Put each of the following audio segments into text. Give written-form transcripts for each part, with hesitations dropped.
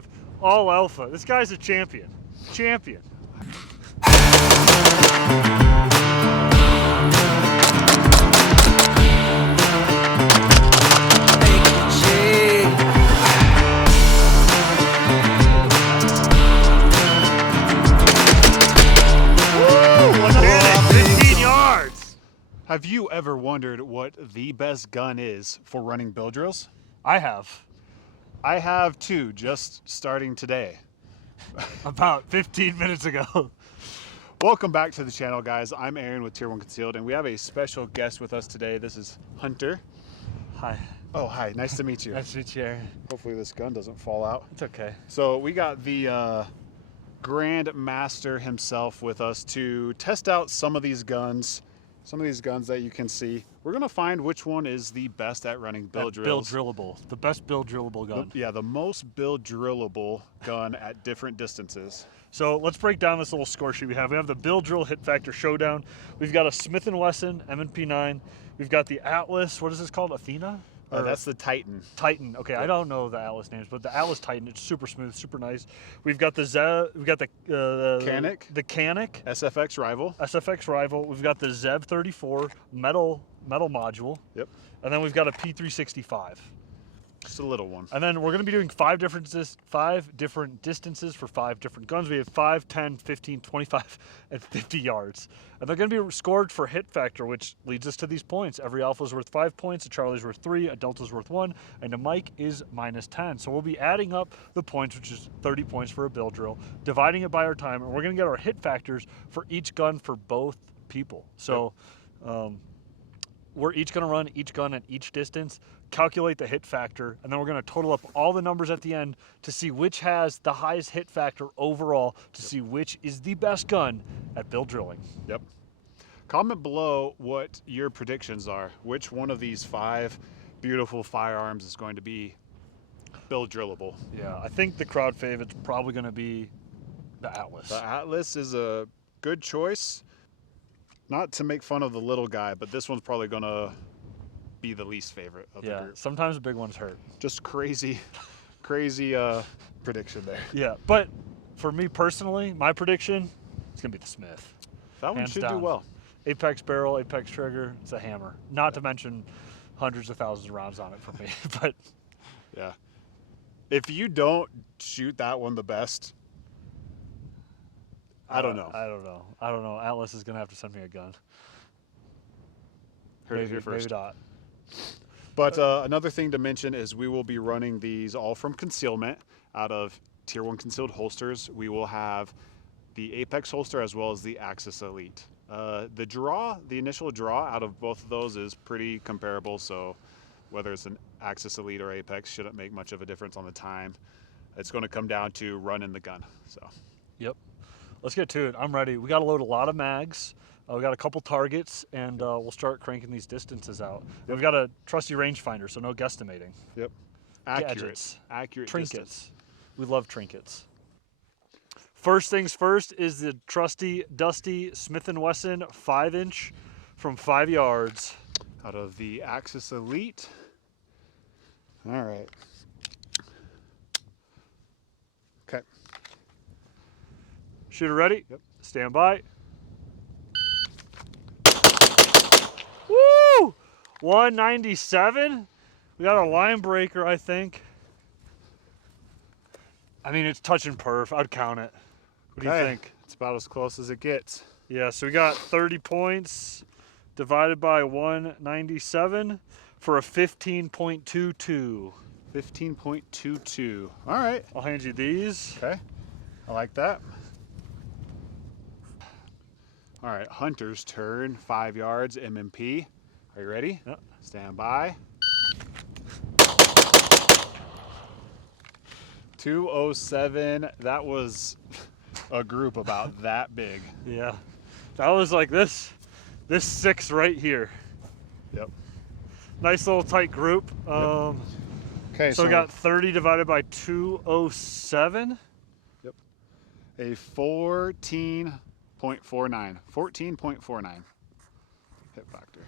5 all alpha. This guy's a champion. Champion. Have you ever wondered what the best gun is for running bill drills? I have. I have too, just starting today. About 15 minutes ago. Welcome back to the channel, guys. I'm Aaron with Tier 1 Concealed, and we have a special guest with us today. This is Hunter. Hi. Oh, hi. Nice to meet you. Nice to meet you, Aaron. Hopefully this gun doesn't fall out. It's okay. So we got the Grand Master himself with us to test out some of these guns. Some of these guns that you can see. We're gonna find which one is the best at running bill drills. Bill drillable. The best bill drillable gun. The most bill drillable gun at different distances. So let's break down this little score sheet we have. We have the Bill Drill Hit Factor Showdown. We've got a Smith & Wesson M&P 9. We've got the Atlas, what is this called, Athena? That's the Titan. Titan, okay, I don't know the Atlas names, but the Atlas Titan, it's super smooth, super nice. We've got the Canic. The Canic. SFX Rival. SFX Rival. We've got the Zev 34 metal module. Yep. And then we've got a P365. Just a little one. And then we're going to be doing five different distances for 5 different guns. We have 5, 10, 15, 25, and 50 yards. And they're going to be scored for hit factor, which leads us to these points. Every alpha is worth 5 points, a Charlie's worth 3, a Delta's worth 1, and a Mike is minus 10. So we'll be adding up the points, which is 30 points for a bill drill, dividing it by our time, and we're going to get our hit factors for each gun for both people. So we're each going to run each gun at each distance, calculate the hit factor, and then we're going to total up all the numbers at the end to see which has the highest hit factor overall, to see which is the best gun at bill drilling. Yep. Comment below what your predictions are. Which one of these 5 beautiful firearms is going to be bill drillable? Yeah, I think the crowd favorite's probably going to be the Atlas. The Atlas is a good choice. Not to make fun of the little guy, but this one's probably going to be the least favorite of the group. Sometimes the big ones hurt. Just crazy prediction there. Yeah, but for me personally, my prediction is going to be the Smith. That one should do well. Apex barrel, apex trigger, it's a hammer. Not to mention hundreds of thousands of rounds on it for me. But yeah, if you don't shoot that one the best, I don't know. I don't know. Atlas is going to have to send me a gun. Heard it here first. Maybe not. But another thing to mention is we will be running these all from concealment out of Tier 1 Concealed holsters. We will have the Apex holster as well as the Axis Elite. The initial draw out of both of those is pretty comparable, so whether it's an Axis Elite or Apex shouldn't make much of a difference on the time. It's going to come down to running the gun. So. Yep. Let's get to it. I'm ready. We got to load a lot of mags. We got a couple targets, and we'll start cranking these distances out. Yep. We've got a trusty rangefinder, so no guesstimating. Yep. Accurate. Gadgets. Accurate trinkets. Distance. We love trinkets. First things first is the trusty, dusty Smith & Wesson 5-inch from 5 yards. Out of the Axis Elite. All right. Okay. Shooter ready? Yep. Stand by. Woo! 197. We got a line breaker, I think. I mean, it's touching perf. I'd count it. What do you think? It's about as close as it gets. Yeah, so we got 30 points divided by 197 for a 15.22. 15.22. All right. I'll hand you these. Okay. I like that. All right, Hunter's turn, 5 yards, M&P. Are you ready? Yep. Stand by. 207. That was a group about that big. Yeah. That was like this 6 right here. Yep. Nice little tight group. Okay, so we got 30 divided by 207. Yep. A 14.49. 14.49 hit factor.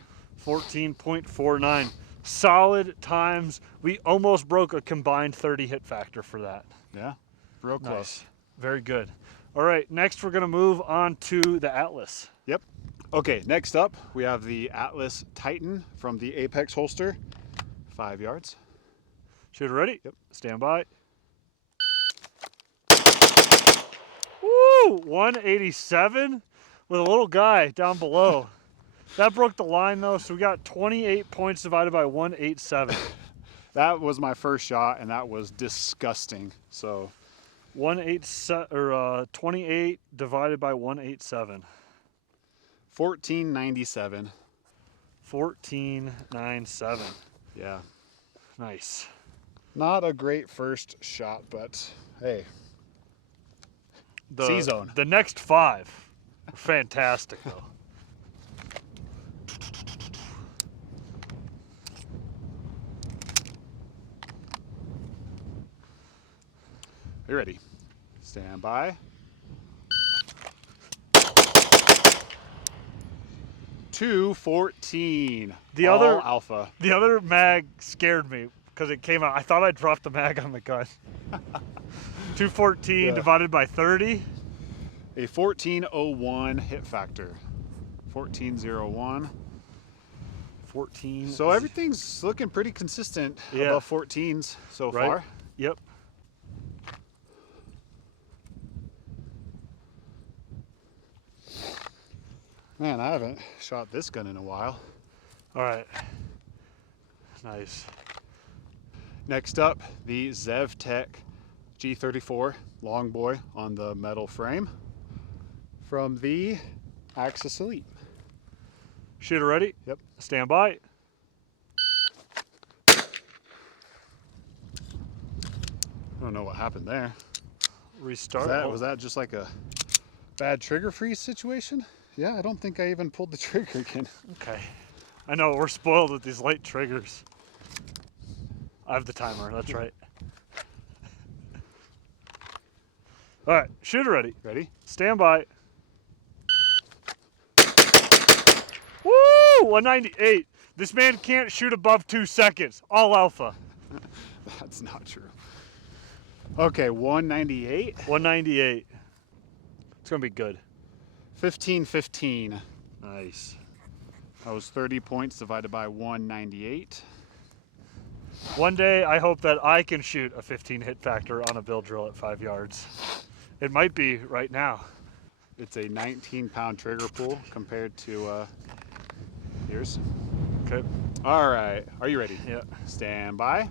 14.49. Solid times. We almost broke a combined 30 hit factor for that. Yeah, real close. Nice. Very good. All right, next we're gonna move on to the Atlas. Yep. Okay, next up we have the Atlas Titan from the Apex holster, 5 yards. Shooter ready? Yep. Stand by. Woo! 187 with a little guy down below. That broke the line though, so we got 28 points divided by 187. That was my first shot, and that was disgusting. So 28 divided by 187. 1497. 1497. Yeah. Nice. Not a great first shot, but hey. C-zone. The next 5 were fantastic though. Are you ready? Stand by. 214. The All other alpha. The other mag scared me because it came out. I thought I dropped the mag on the gun. 214 Yeah. divided by 30. A 1401 hit factor. 1401. 14. So everything's looking pretty consistent Yeah. above 14s so Right. far. Yep. Man, I haven't shot this gun in a while. All right. Nice. Next up, the ZevTech G34 long boy on the metal frame from the Axis Elite. Shooter ready? Yep. Stand by. I don't know what happened there. Restart. Was that just like a bad trigger freeze situation? Yeah, I don't think I even pulled the trigger again. Okay. I know we're spoiled with these late triggers. I have the timer. That's right. All right. Shooter ready. Ready? Stand by. Woo! 198. This man can't shoot above 2 seconds. All alpha. That's not true. Okay, 198. 198. It's gonna be good. 1515. Nice. That was 30 points divided by 198. One day, I hope that I can shoot a 15 hit factor on a bill drill at 5 yards. It might be right now. It's a 19-pound trigger pull compared to yours. Okay. All right, are you ready? Yeah. Stand by.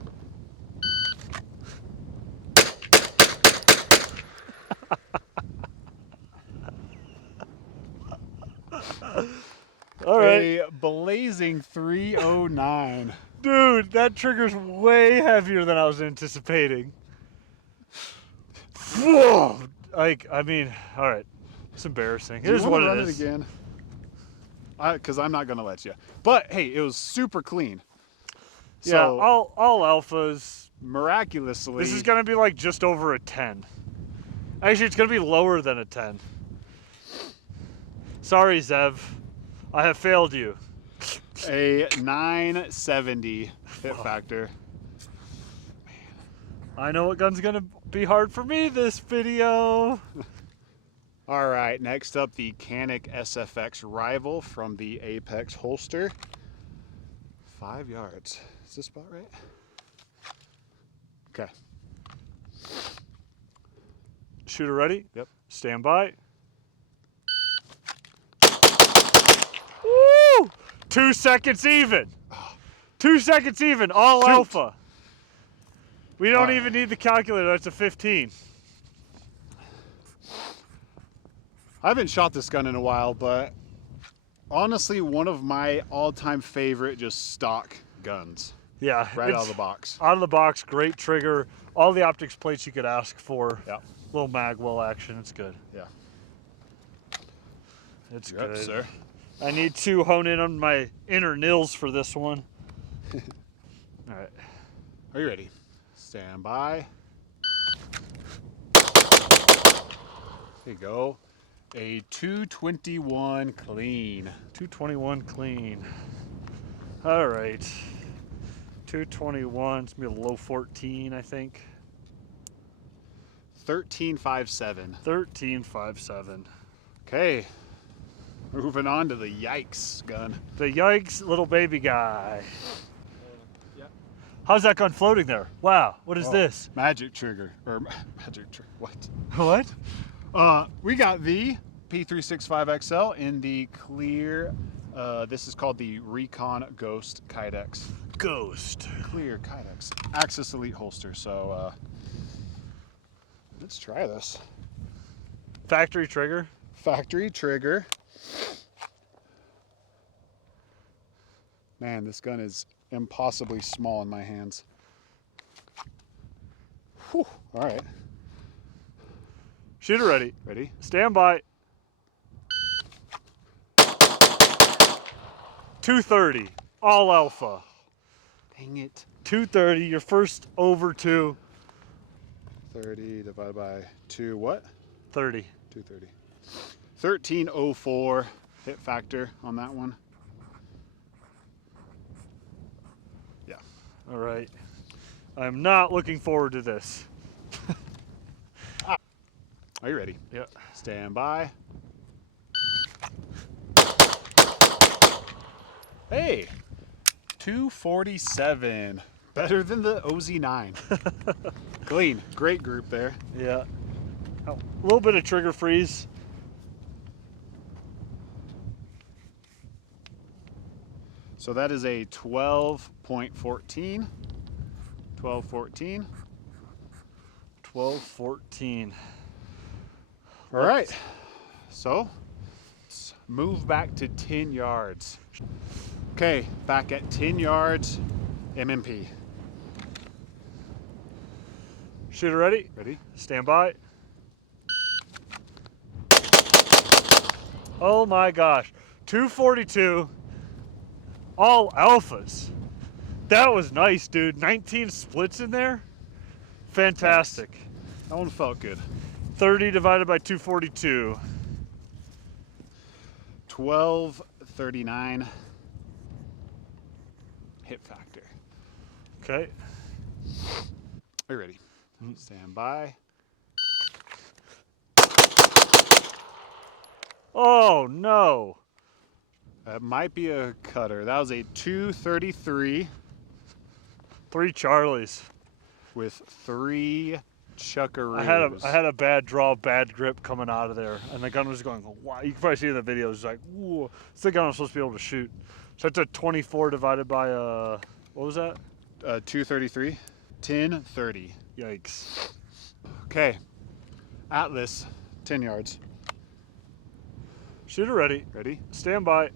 All right. A blazing 309. Dude, that trigger's way heavier than I was anticipating. Whoa! Like, I mean, all right. It's embarrassing. Do you Here's wanna what run it is. it again? Because I'm not gonna let you. But hey, it was super clean. Yeah, So all alphas. miraculously, This is gonna be like just over a 10. Actually, it's gonna be lower than a 10. Sorry, Zev. I have failed you. a 970 hit factor. I know what gun's gonna be hard for me this video. All right, next up, the Canic SFX Rival from the Apex holster. 5 yards. Is this spot right? Okay. Shooter ready? Yep. Stand by. Woo! 2 seconds even. 2 seconds even. All Shoot. alpha. We don't All even right. need the calculator. That's a 15. I haven't shot this gun in a while, but honestly, one of my all-time favorite just stock guns. Yeah. Right out it's of the box. Out of the box. Great trigger. All the optics plates you could ask for. Yeah. Little magwell action. It's good. Yeah. It's You're good. up, sir. I need to hone in on my inner nils for this one. All right. Are you ready? Stand by. There you go. A 221 clean. 221 clean. All right. 221. It's gonna be a low 14, I think. 13.57. 13.57. Okay, moving on to the Yikes gun. The Yikes little baby guy. Yeah. How's that gun floating there? Wow, what is Oh, this? Magic trigger, or magic trigger, what? What? We got the P365XL in the clear, this is called the Recon Ghost Kydex. Ghost. Clear Kydex. Axis Elite holster, so let's try this. Factory trigger. Factory trigger. Man, this gun is impossibly small in my hands. Whew, all right. Shooter ready. Ready? Stand by. 230. All alpha. Dang it. 230. Your first over 2. 30 divided by 2, what? 30. 230. 1304 hit factor on that one. Yeah. All right. I'm not looking forward to this. Are you ready? Yeah. Stand by. Hey, 247. Better than the OZ9. Clean. Great group there. Yeah. A little bit of trigger freeze. So that is a 12.14. 12.14. 12-14. All right. So let's move back to 10 yards. Okay, back at 10 yards, MMP. Shooter ready. Ready? Stand by. Oh my gosh. 242. All alphas. That was nice, dude. 19 splits in there. Fantastic. That one felt good. 30 divided by 242. 1239 hit factor. Okay. Are you ready? Stand by. Oh no. That might be a cutter. That was a 233 3 Charlies. with 3 chuckaroos. I had a bad draw, bad grip coming out of there, and the gun was going. Wow. You can probably see in the video. It's like, whoa. It's the gun I'm supposed to be able to shoot. So that's a 24 divided by what was that? 233, 1030. Yikes. Okay, Atlas, 10 yards. Shooter ready. Ready? Stand by.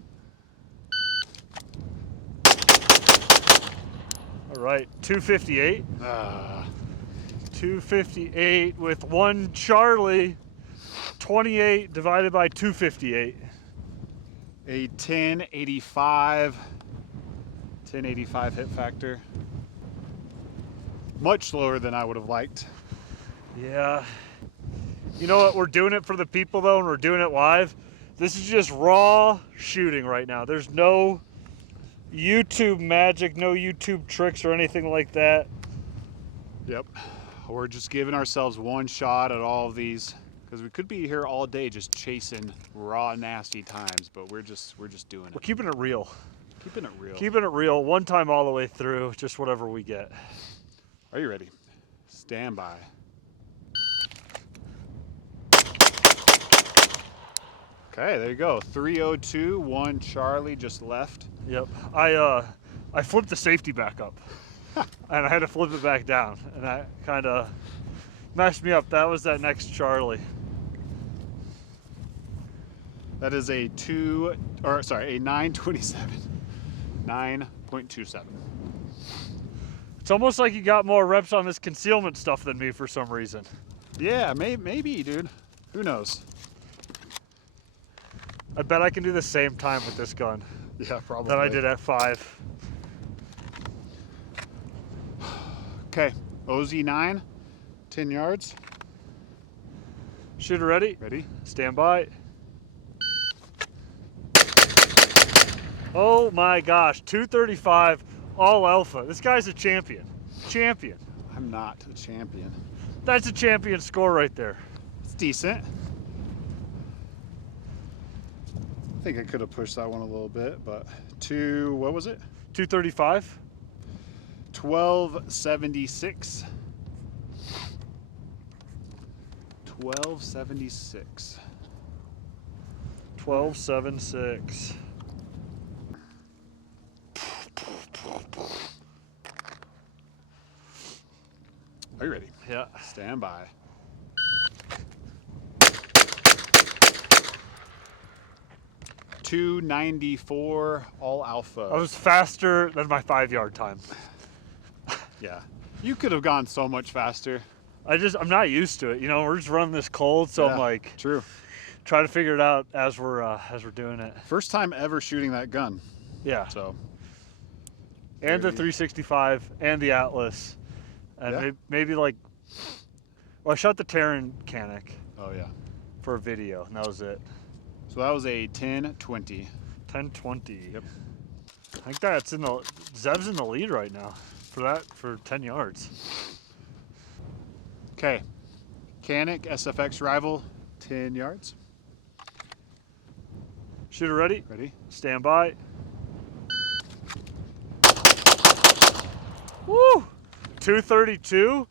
All right, 258. 258 with 1 Charlie. 28 divided by 258. A 1085. 1085 hit factor. Much slower than I would have liked. Yeah. You know what? We're doing it for the people though, and we're doing it live. This is just raw shooting right now. There's no YouTube magic, no YouTube tricks or anything like that. Yep. We're just giving ourselves one shot at all of these because we could be here all day just chasing raw, nasty times, but we're just doing We're it. keeping it real. Keeping it real. Keeping it real. One time all the way through, just whatever we get. Are you ready? Stand by. Okay, there you go. 302, 1 Charlie just left. Yep. I flipped the safety back up. And I had to flip it back down. And that kind of messed me up. That was that next Charlie. That is a 927. 9.27. It's almost like you got more reps on this concealment stuff than me for some reason. Yeah, maybe, dude. Who knows? I bet I can do the same time with this gun Yeah, probably. that I did at 5. Okay, OZ9, 10 yards. Shooter ready? Ready? Stand by. Oh my gosh, 235, all alpha. This guy's a champion. Champion. I'm not a champion. That's a champion score right there. It's decent. I think I could have pushed that one a little bit, but what was it? 235. 1276. 1276. 1276. Are you ready? Yeah. Stand by. .294 all alpha. I was faster than my 5-yard time. Yeah. You could have gone so much faster. I'm not used to it. You know, we're just running this cold, so Yeah, I'm like true. trying to figure it out as we're doing it. First time ever shooting that gun. Yeah. So. And the Very- 365 and the Atlas, and Yeah. maybe like, well, I shot the Terran Canic Oh yeah. for a video, and that was it. So that was a 1020. 1020. Yep. I think that's Zev's in the lead right now for 10 yards. Okay. Canic SFX rival, 10 yards. Shooter ready? Ready? Stand by. Woo! 232.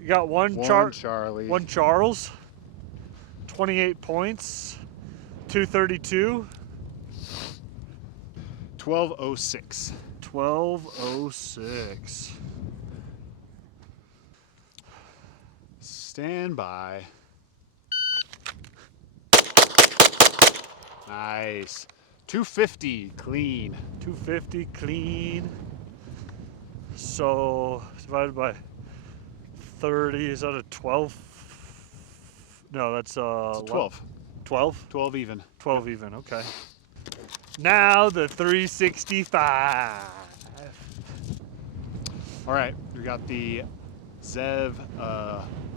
You got one Charlie. one Charles. 28 points. 232. 1206. 1206. Stand by. Nice. 250 clean. 250 clean. So divided by 30, is that a 12? No, that's 12. 12? 12 even. 12 even, okay. Now the 365. All right, we got the Zev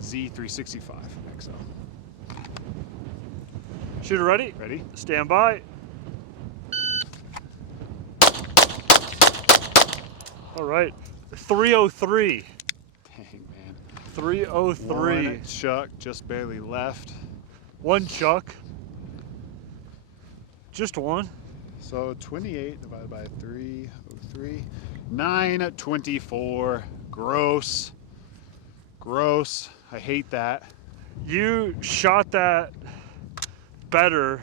Z365 XL. Shooter ready? Ready? Stand by. All right, 303. Dang, man. 303. One Chuck just barely left. One Chuck. Just one. So 28 divided by 303. 924. Gross. Gross. I hate that. You shot that better.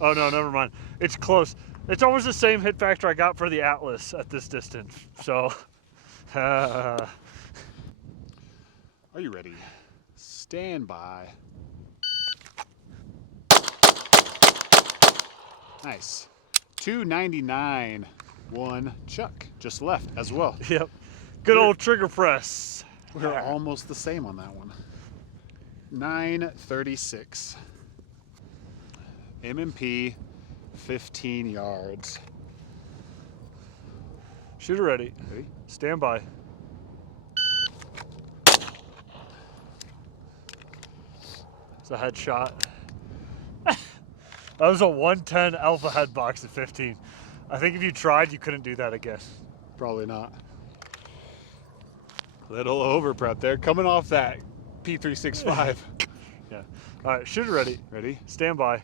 Oh no, never mind. It's close. It's almost the same hit factor I got for the Atlas at this distance. So, Are you ready? Stand by. Nice. 299. One Chuck just left as well. yep. Good old trigger press. We're almost the same on that one. 936. M&P, 15 yards. Shooter ready. Ready? Stand by. It's a headshot. That was a 110 alpha head box at 15. I think if you tried, you couldn't do that again. Probably not. Little over prep there. Coming off that P365. Yeah. All right, shooter ready. Ready? Stand by.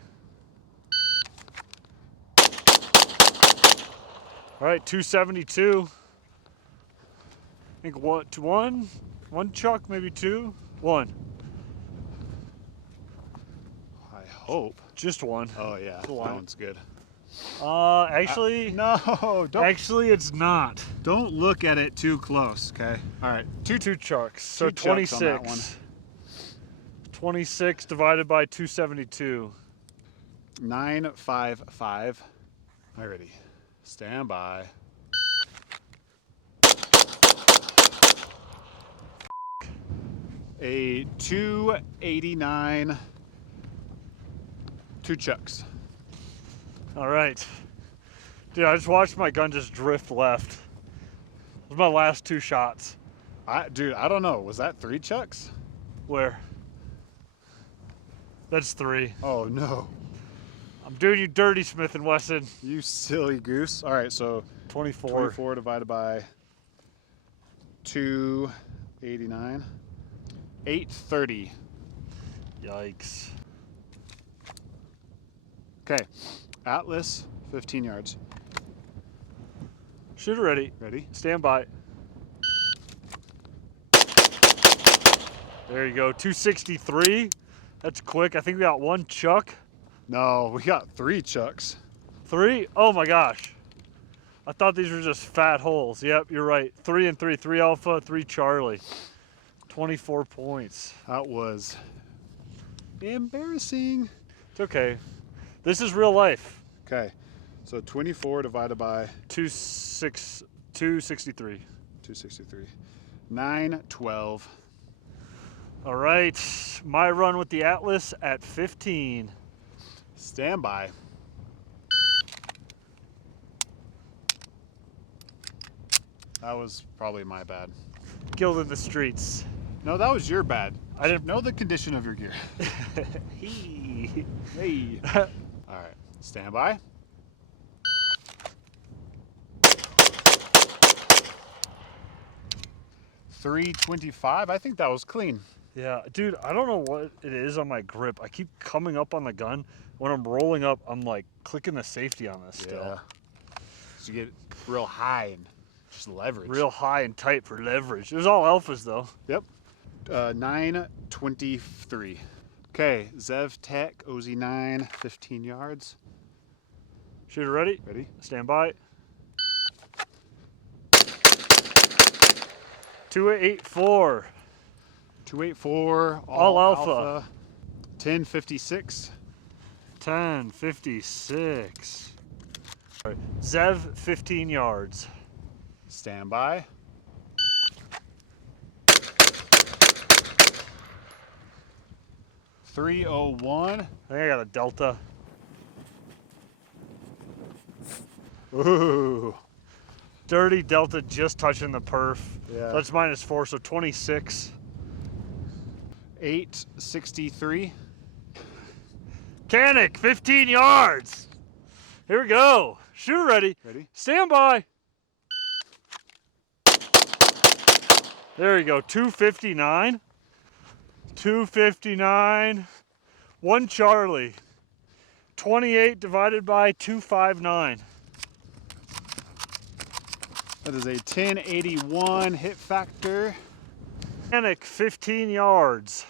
All right, 272. I think one chuck, maybe two. One. I hope. Just one. Oh yeah, that one. one's good. Actually, No, don't. actually, it's not. Don't look at it too close, okay? All right. Two chucks. So Two chucks on that 26. 26 divided by 272. 955. All right, ready. Stand by. A 289. Two chucks. All right. Dude, I just watched my gun just drift left. It was my last two shots. Dude, I don't know. Was that three chucks? Where? That's three. Oh no. I'm doing you dirty, Smith & Wesson. You silly goose. All right, so 24. 24 divided by 289. 830. Yikes. Okay, Atlas, 15 yards. Shooter ready. Ready? Stand by. There you go. 263. That's quick. I think we got one chuck. No, we got 3 chucks. 3? Oh my gosh. I thought these were just fat holes. Yep, you're right. 3 and 3. 3 Alpha, 3 Charlie. 24 points. That was embarrassing. It's okay. This is real life. Okay, so 24 divided by 263. 263. 912. All right. My run with the Atlas at 15. Stand by. That was probably my bad. Killed in the streets. No, that was your bad. I didn't know the condition of your gear. Hee. Hey. All right, stand by. .325. I think that was clean. Yeah, dude, I don't know what it is on my grip. I keep coming up on the gun. When I'm rolling up, I'm like clicking the safety on this still. So you get real high and just leverage. Real high and tight for leverage. It was all alphas though. Yep. 923. Okay, Zev Tech, OZ9, 15 yards. Shooter ready? Ready? Stand by. 284. 284. All alpha. 1056. 1056. All right. Zev, 15 yards. Stand by. .301. I think I got a Delta. Ooh. Dirty Delta just touching the perf. Yeah. That's -4, so 26. 863. Canic, 15 yards. Here we go. Shooter ready. Ready? Stand by. There you go. 259. 259. 1 Charlie. 28 divided by 259. That is a 1081 hit factor. Canic, 15 yards.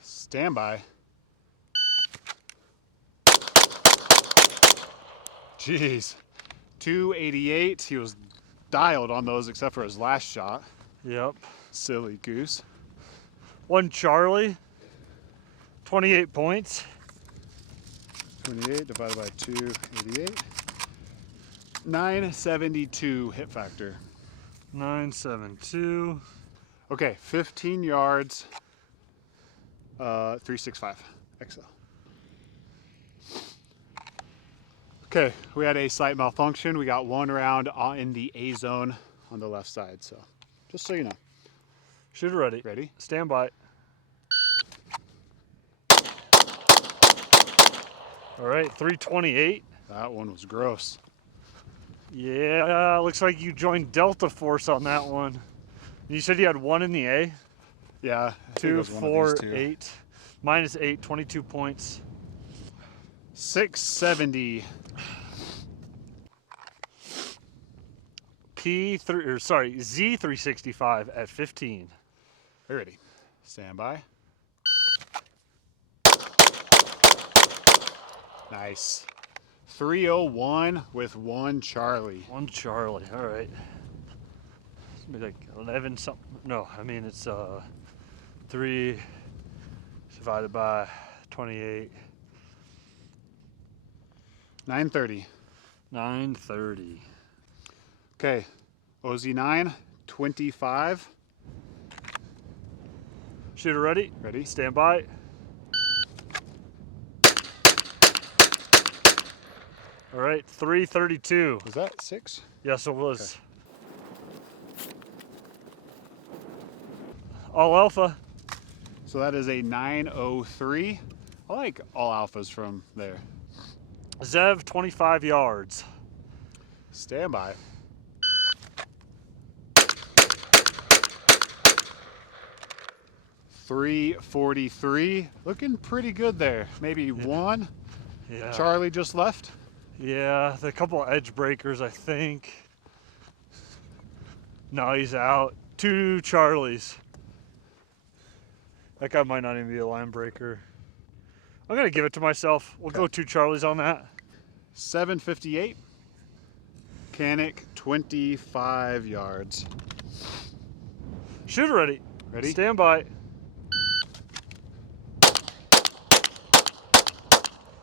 Stand by. Jeez. 288. He was dialed on those except for his last shot. Yep. Silly goose. 1 Charlie. 28 points. 28 divided by 288. 972 hit factor. 972. Okay, 15 yards. 365 XL. Okay, we had a sight malfunction. We got 1 round in the A zone on the left side. So, just so you know. Shooter ready. Ready? Stand by. All right, 328. That one was gross. Yeah, looks like you joined Delta Force on that one. You said you had 1 in the A. Yeah. I think it 2, was one of 4, these two. 8. -8, 22 points. 670. Z365 at 15. Are you ready? Stand by. Nice. 301 with 1 Charlie. 1 Charlie. All right. It's gonna be like 11 something. No, I mean it's 3 divided by 28. 930. 930. Okay. OZ9, 25. Shooter ready? Ready? Stand by. All right, 332. Was that 6? Yes, it was. Okay. All alpha. So that is a 903. I like all alphas from there. Zev, 25 yards. Stand by. 343. Looking pretty good there. Maybe one. Yeah. Charlie just left. Yeah, the couple edge breakers, I think. No, he's out. 2 Charlies. That guy might not even be a line breaker. I'm gonna give it to myself. We'll go 2 Charlies on that. 758. Canic 25 yards. Shooter ready. Ready? Stand by.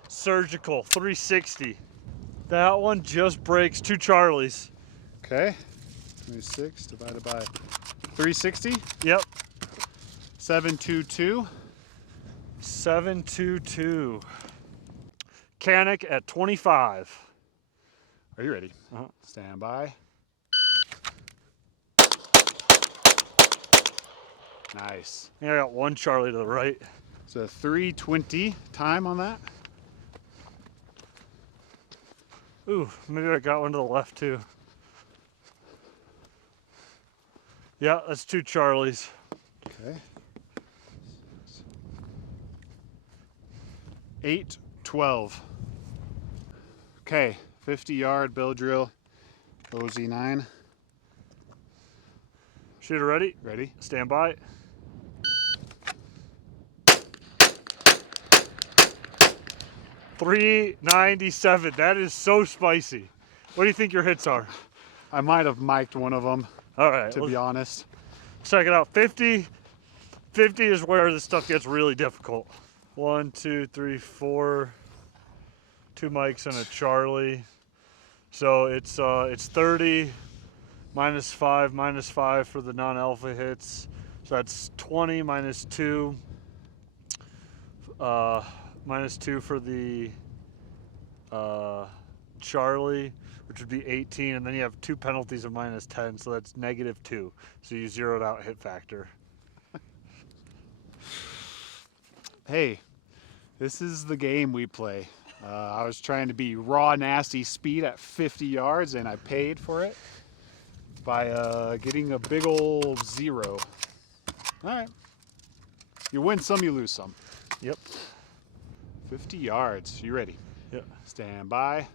Surgical 360. That one just breaks 2 Charlies. Okay. 26 divided by 360. Yep. 722. 722. Canic at 25. Are you ready? Uh-huh. Stand by. Nice. Yeah, I got 1 Charlie to the right. It's a 320 time on that. Ooh, maybe I got one to the left too. Yeah, that's 2 Charlies. Okay. 812. Okay, 50-yard bill drill. OZ9. Shooter ready. Ready? Stand by. .397. That is so spicy. What do you think your hits are? I might have mic'd one of them, All right, to be honest. check it out. 50. 50 is where this stuff gets really difficult. 1, 2, 3, 4. 2 mics and a Charlie. So it's 30 minus 5 for the non-alpha hits. So that's 20 minus 2. Minus 2 for the Charlie, which would be 18, and then you have 2 penalties of minus 10, so that's -2. So you zeroed out hit factor. Hey, this is the game we play. I was trying to be raw, nasty speed at 50 yards, and I paid for it by getting a big old 0. All right. You win some, you lose some. Yep. 50 yards. You ready? Yep. Stand by.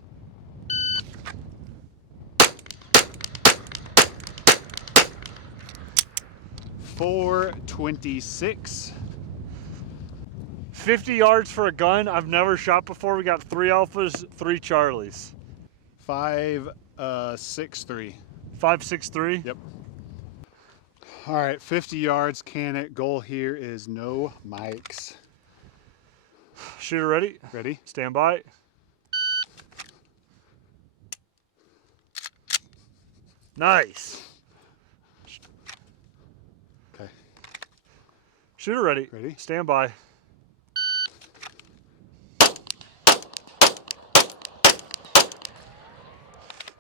.426. 50 yards for a gun. I've never shot before. We got 3 alphas, 3 Charlies. 563. 563. Yep. All right, 50 yards. Canic. Goal here is no mics. Shooter ready. Ready? Stand by. Nice. Okay. Shooter ready. Ready? Stand by.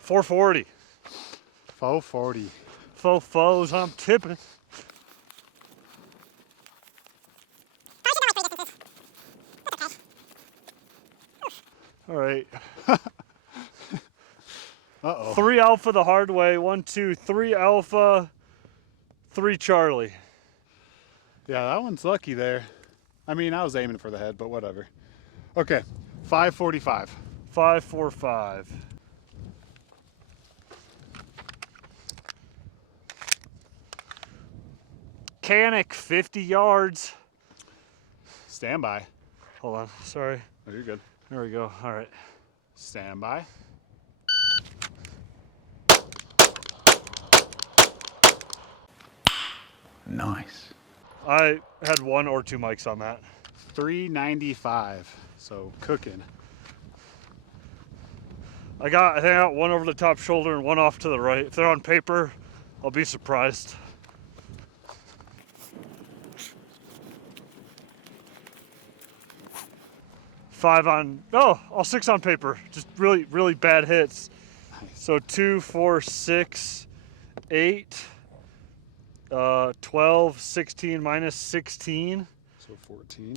.440. 440. Faux foes, I'm tipping. All right. Uh-oh. 3 alpha the hard way. 1, 2, 3 alpha, 3 Charlie. Yeah, that one's lucky there. I mean, I was aiming for the head, but whatever. Okay, 545. 545. Canic, 50 yards. Stand by. Hold on, sorry. Oh, you're good. There we go. All right. Stand by. Nice. I had 1 or 2 mics on that. 395. So cooking. I think I got 1 over the top shoulder and 1 off to the right. If they're on paper, I'll be surprised. All 6 on paper. Just really, really bad hits. So 2, 4, 6, 8, 12, 16 minus 16, So 14.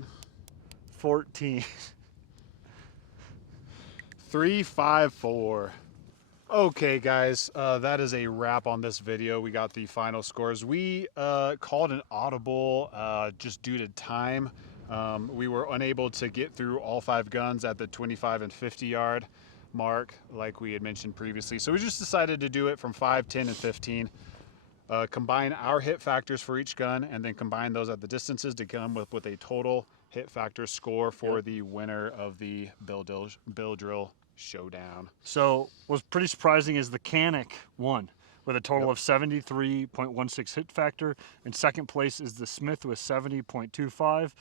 14. 354. Okay, guys, that is a wrap on this video. We got the final scores. We called an audible just due to time. We were unable to get through all 5 guns at the 25 and 50 yard mark, like we had mentioned previously. So we just decided to do it from 5, 10, and 15. Combine our hit factors for each gun, and then combine those at the distances to come up with a total hit factor score for the winner of the Bill Drill Showdown. So what's pretty surprising is the Canic won with a total of 73.16 hit factor. And second place is the Smith with 70.25.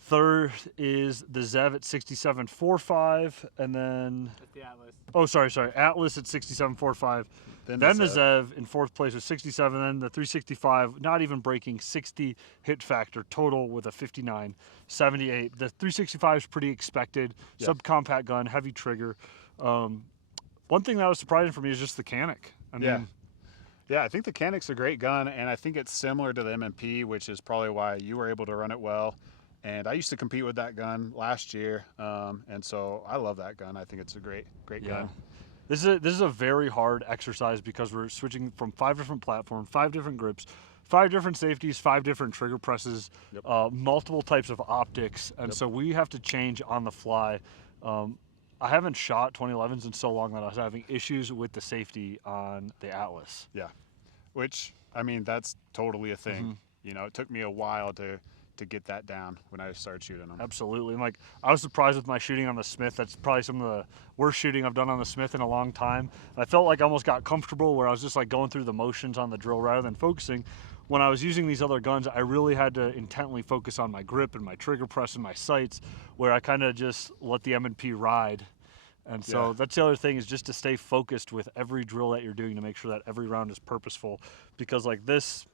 Third is the Zev at 67.45, and then That's the Atlas. oh sorry Atlas at 67.45. Then the Zev in fourth place with 67. Then the 365, not even breaking 60 hit factor total with a 59.78. The 365 is pretty expected. Subcompact gun, heavy trigger. One thing that was surprising for me is just the Canic. I mean, yeah, I think the Canic's a great gun, and I think it's similar to the M&P, which is probably why you were able to run it well. And I used to compete with that gun last year, and so I love that gun. I think it's a great gun. This is a very hard exercise because we're switching from 5 different platforms, 5 different grips, 5 different safeties, 5 different trigger presses, multiple types of optics, and so we have to change on the fly. I haven't shot 2011s in so long that I was having issues with the safety on the Atlas. Yeah, which, I mean, that's totally a thing. You know, it took me a while to get that down when I started shooting them. Absolutely. And like, I was surprised with my shooting on the Smith. That's probably some of the worst shooting I've done on the Smith in a long time. And I felt like I almost got comfortable where I was just like going through the motions on the drill rather than focusing. When I was using these other guns, I really had to intently focus on my grip and my trigger press and my sights, where I kind of just let the M&P ride. And so that's the other thing, is just to stay focused with every drill that you're doing to make sure that every round is purposeful, because like this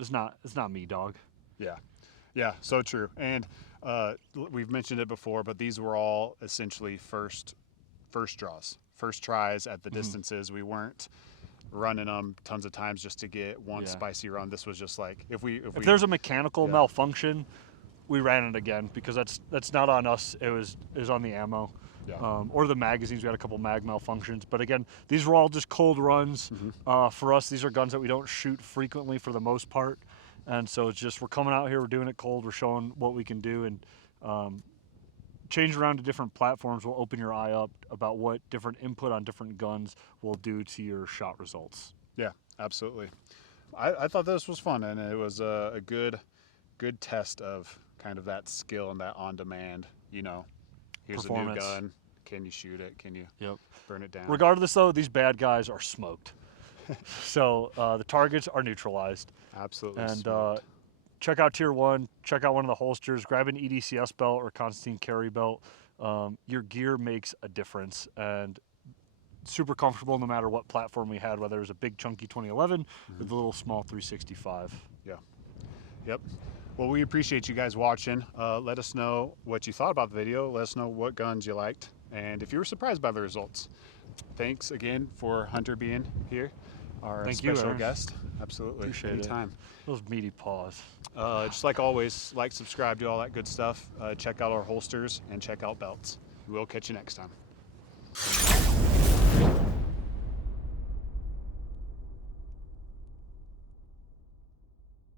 is it's not me, dog. Yeah, so true. And we've mentioned it before, but these were all essentially first draws, first tries at the distances. We weren't running them tons of times just to get one spicy run. This was just like, if there's a mechanical malfunction, we ran it again, because that's not on us. It was on the ammo. Or the magazines. We had a couple mag malfunctions, but again, these were all just cold runs. For us, these are guns that we don't shoot frequently for the most part. And so it's just, we're coming out here, we're doing it cold, we're showing what we can do, and change around to different platforms will open your eye up about what different input on different guns will do to your shot results. Yeah, absolutely. I thought this was fun, and it was a good test of kind of that skill and that on-demand, you know, here's a new gun, can you shoot it, can you burn it down? Regardless though, these bad guys are smoked. So the targets are neutralized. Absolutely. And check out Tier 1, check out one of the holsters, grab an EDCS belt or Constantine carry belt. Your gear makes a difference, and super comfortable no matter what platform we had, whether it was a big chunky 2011 with a little small 365. Yep. Well, we appreciate you guys watching. Let us know what you thought about the video. Let us know what guns you liked, and if you were surprised by the results. Thanks again for Hunter being here, our special guest. Absolutely. Appreciate Anytime. it. Those meaty paws. Just like always, like, subscribe, do all that good stuff. Check out our holsters and check out belts. We'll catch you next time.